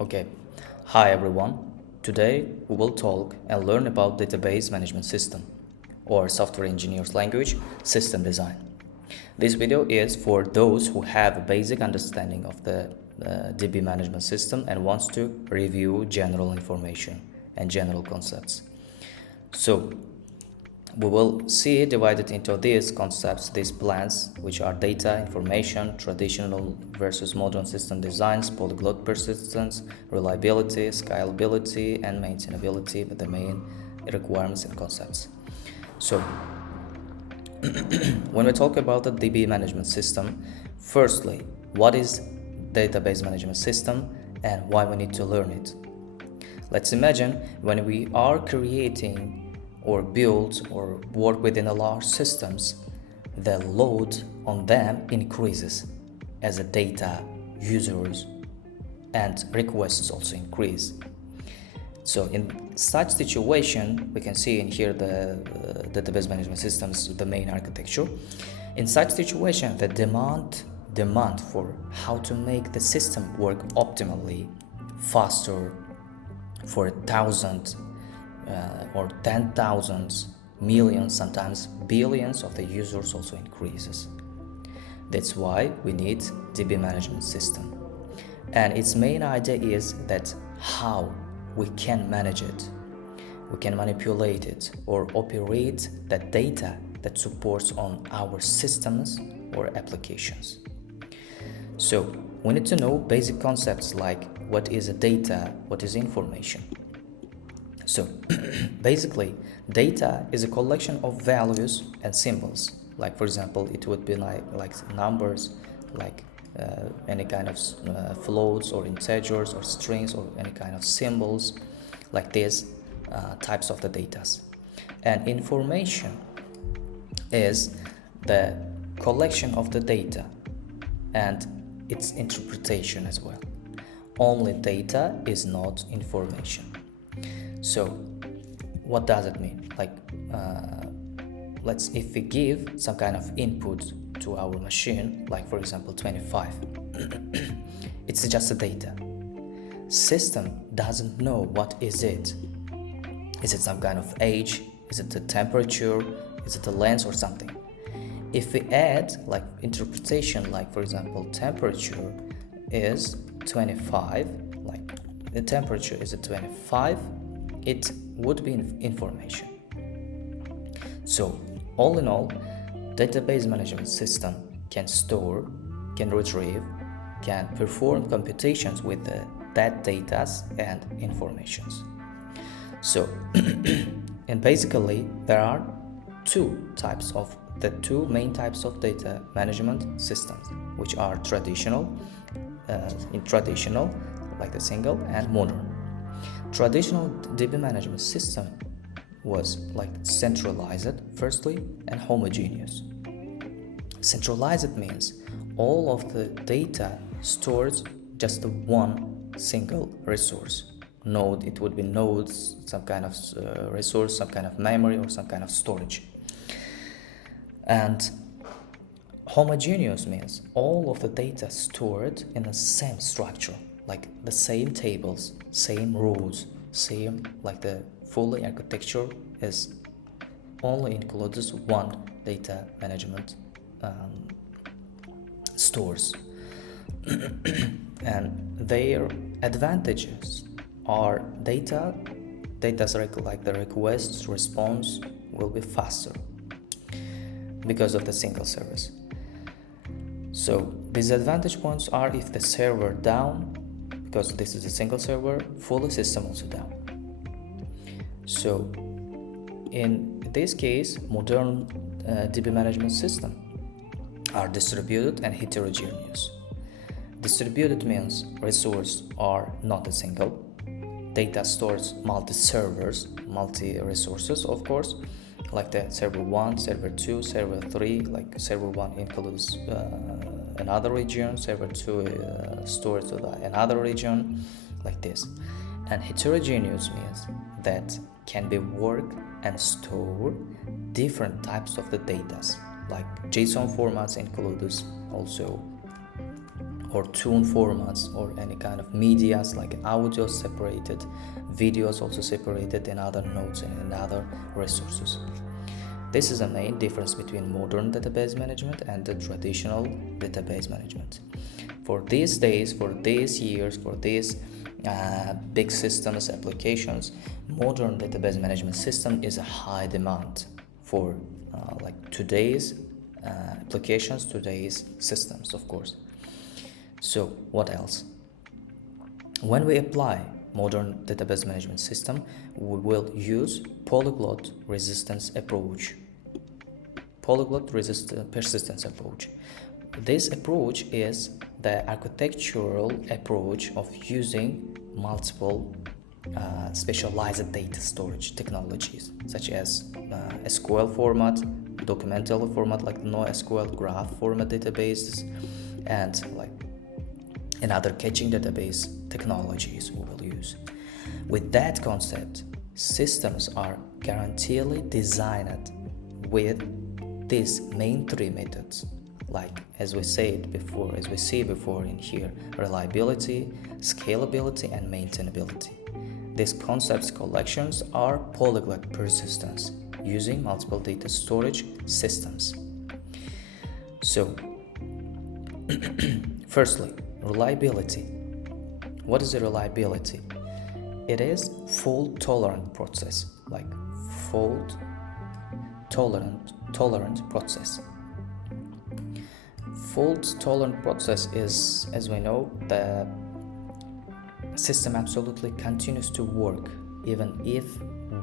Okay, hi everyone. Today we will talk and learn about database management system or software engineer's language system design. This video is for those who have a basic understanding of the DB management system and wants to review general information and general concepts. So we will see it divided into these concepts, these plans, which are data, information, traditional versus modern system designs, polyglot persistence, reliability, scalability, and maintainability, but the main requirements and concepts. So, when we talk about the DB management system, firstly, what is database management system and why we need to learn it? Let's imagine when we are creating or build or work within a large systems, the load on them increases as the data, users, and requests also increase. So in such situation, we can see in here the database management systems, the main architecture. In such situation, the demand for how to make the system work optimally, faster, for 1,000 or 10,000, millions, sometimes billions of the users also increases. That's why we need DB management system. And its main idea is that how we can manage it, we can manipulate it or operate that data that supports on our systems or applications. So we need to know basic concepts like what is a data, what is information. So basically, data is a collection of values and symbols. Like for example, it would be like numbers, like any kind of floats or integers or strings or any kind of symbols, like these types of the data. And information is the collection of the data and its interpretation as well. Only data is not information. So what does it mean? Like if we give some kind of input to our machine, like for example 25, it's just a data. System doesn't know what is it. Is it some kind of age? Is it the temperature? Is it the length or something? If we add like interpretation, like for example temperature is 25, like the temperature is at 25, it would be information. So all in all, database management system can store, can retrieve, can perform computations with that data and informations. So and basically there are two main types of data management systems, which are traditional like the single, and modern. Traditional DB management system was like centralized firstly and homogeneous. Centralized means all of the data stores just one single resource. Node, it would be nodes, some kind of resource, some kind of memory or some kind of storage. And homogeneous means all of the data stored in the same structure, like the same tables, same rows, same, like the fully architecture is only includes one data management stores. And their advantages are data's like the requests response will be faster because of the single service. So disadvantage points are if the server down, because this is a single server, fully system also down. So in this case, modern DB management system are distributed and heterogeneous. Distributed means resources are not a single. Data stores multi-servers, multi-resources, of course, like the server 1, server 2, server 3, like server 1 includes another region, server 2 stores to another region, like this. And heterogeneous means that can be work and store different types of the data, like JSON formats includes also or tune formats or any kind of medias like audio separated, videos also separated in other nodes and in other resources. This is a main difference between modern database management and the traditional database management. For these days, for these years, for these big systems, applications, modern database management system is a high demand for like today's applications, today's systems, of course. So what else? When we apply modern database management system, we will use polyglot resistance approach. Persistence approach. This approach is the architectural approach of using multiple specialized data storage technologies such as SQL format, documental format like NoSQL, graph format databases, and like another caching database technologies we will use. With that concept, systems are guaranteedly designed with these main three methods, like as we see before in here: reliability, scalability, and maintainability. These concepts collections are polyglot persistence using multiple data storage systems. So, firstly, reliability. What is a reliability? It is fault-tolerant process, like fault-tolerant process. Fault-tolerant process is, as we know, the system absolutely continues to work even if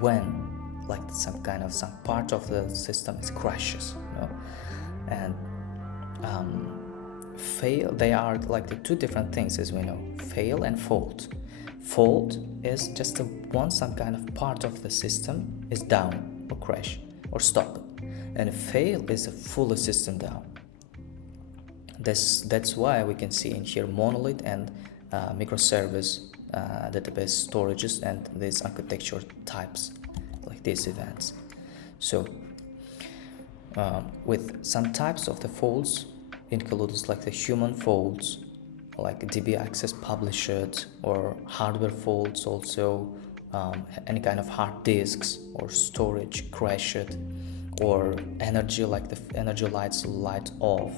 when like some part of the system is crashes, and fail. They are like the two different things, as we know: fail and fault. Fault is just some kind of part of the system is down or crash or stop, and fail is a full system down. That's why we can see in here monolith and microservice database storages and these architecture types like these events. So with some types of the faults includes like the human faults, like DB access published, or hardware faults also, any kind of hard disks or storage crashed, or energy, like the energy light off.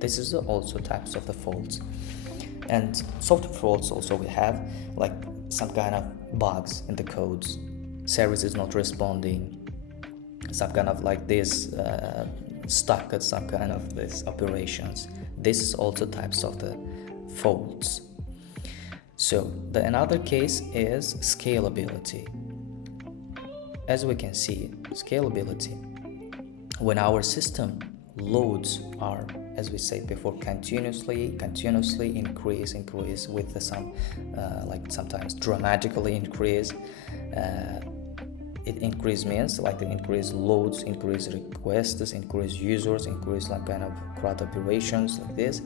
This is also types of the faults. And software faults also we have, like some kind of bugs in the codes, service is not responding, some kind of like this stuck at some kind of these operations. This is also types of the faults. So the another case is scalability. As we can see, scalability, when our system loads are, as we said before, continuously increase with some like sometimes dramatically increase. It increase means like the increase loads, increase requests, increase users, increase like kind of CRUD operations like this.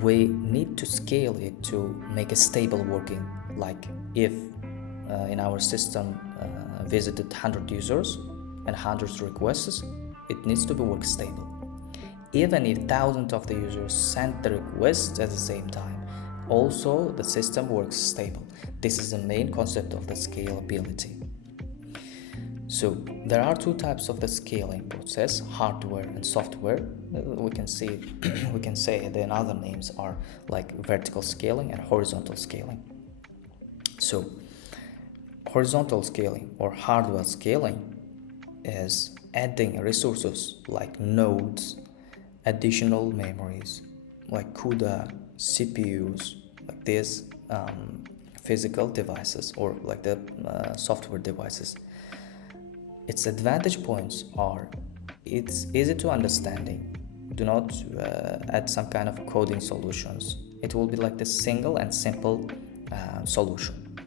We need to scale it to make a stable working. Like if in our system visited 100 users and 100 requests, it needs to be work stable. Even if thousands of the users send the requests at the same time, also the system works stable. This is the main concept of the scalability. So there are two types of the scaling process: hardware and software. We can say the other names are like vertical scaling and horizontal scaling. So horizontal scaling or hardware scaling is adding resources like nodes, additional memories like CUDA, CPUs, like these physical devices or like the software devices. Its advantage points are it's easy to understanding. Do not add some kind of coding solutions. It will be like the single and simple solution.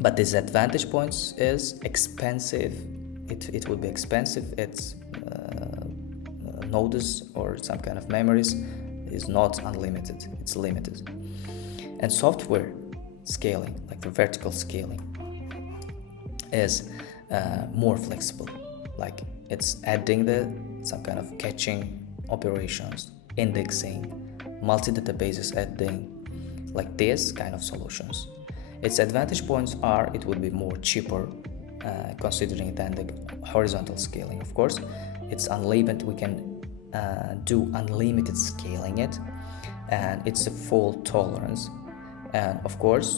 But disadvantage points is expensive. It will be expensive. Its nodes or some kind of memories is not unlimited. It's limited. And software scaling, like the vertical scaling, is more flexible. Like it's adding some kind of caching operations, indexing, multi-databases adding like this kind of solutions. Its advantage points are it would be more cheaper considering than the horizontal scaling. Of course, it's unlimited. We can do unlimited scaling it, and it's a fault tolerance. And of course,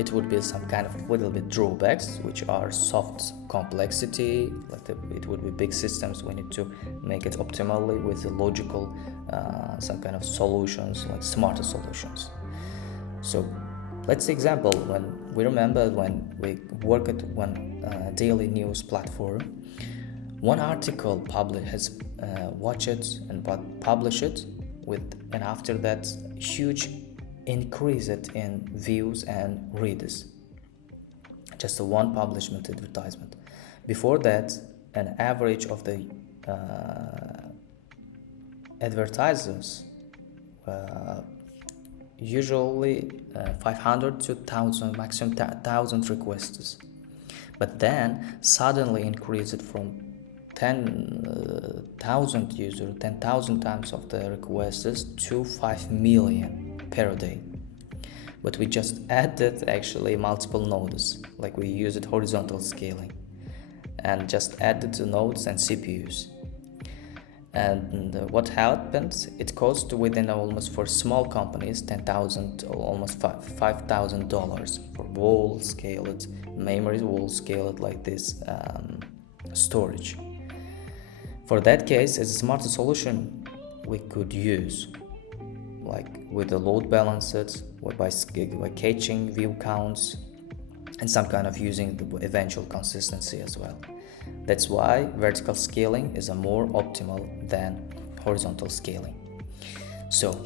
it would be some kind of little bit drawbacks, which are soft complexity. It would be big systems. We need to make it optimally with the logical, some kind of solutions, like smarter solutions. So let's say example, when we work at one daily news platform, one article has watched and published it and after that huge increase it in views and readers. Just a one publishment advertisement. Before that, an average of the advertisers usually 500 to 1000, maximum 1000 requests, but then suddenly increased from 10,000 users, 10,000 times of the requests to 5 million per day. But we just added actually multiple nodes, like we used horizontal scaling and just added the nodes and CPUs. And what happened? It cost within almost, for small companies, $10,000 or almost $5,000 for wall scaled memory, wall scaled like this storage. For that case, as a smarter solution, we could use like with the load balancers, by caching view counts, and some kind of using the eventual consistency as well. That's why vertical scaling is a more optimal than horizontal scaling. So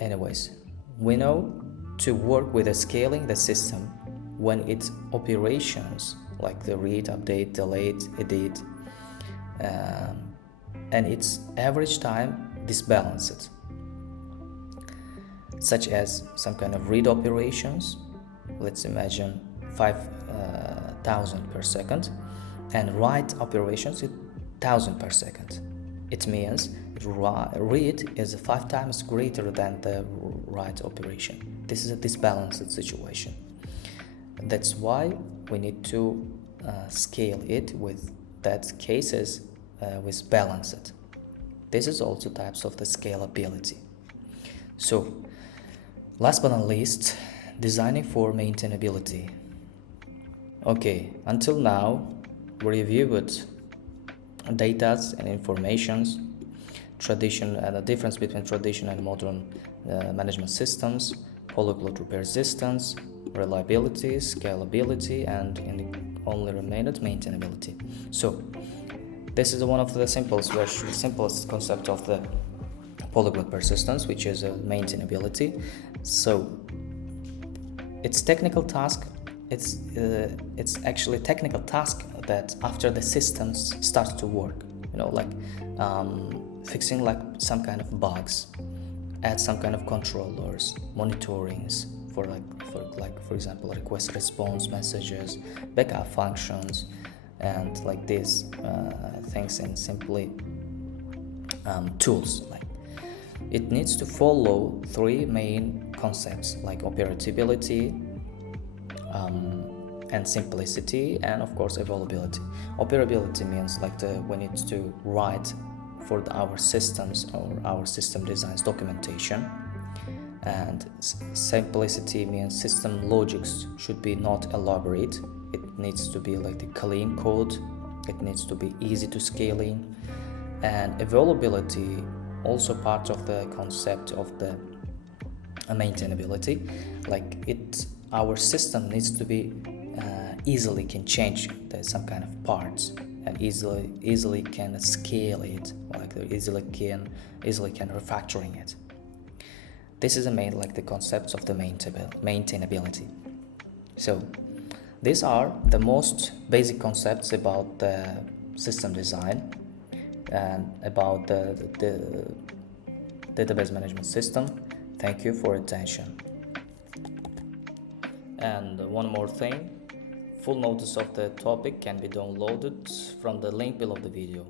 anyways, we know to work with a scaling the system when its operations like the read, update, delete, edit, and its average time disbalanced, such as some kind of read operations, let's imagine 5,000 per second, and write operations 1,000 per second. It means read is 5 times greater than the write operation. This is a disbalanced situation. That's why we need to scale it with that cases with balanced. This is also types of the scalability. So last but not least, designing for maintainability. Okay, until now we reviewed data and informations, tradition and the difference between traditional and modern management systems, polyglot persistence, reliability, scalability, and only remained maintainability. So this is one of the simplest concept of the polyglot persistence, which is maintainability. So it's technical task. It's actually technical task that after the systems start to work, like fixing like some kind of bugs, add some kind of controllers, monitorings for example request response messages, backup functions, and like these things in simply tools. Like it needs to follow 3 main concepts like operability, and simplicity, and of course availability. Operability means like we need to write for our systems or our system designs documentation, and simplicity means system logics should be not elaborate. It needs to be like the clean code. It needs to be easy to scale in. And availability also part of the concept of the maintainability. Like our system needs to be easily can change some kind of parts and easily can scale it, like easily can refactoring it. This is the concepts of the maintainability. So these are the most basic concepts about the system design and about the database management system. Thank you for attention. And one more thing, full notice of the topic can be downloaded from the link below the video.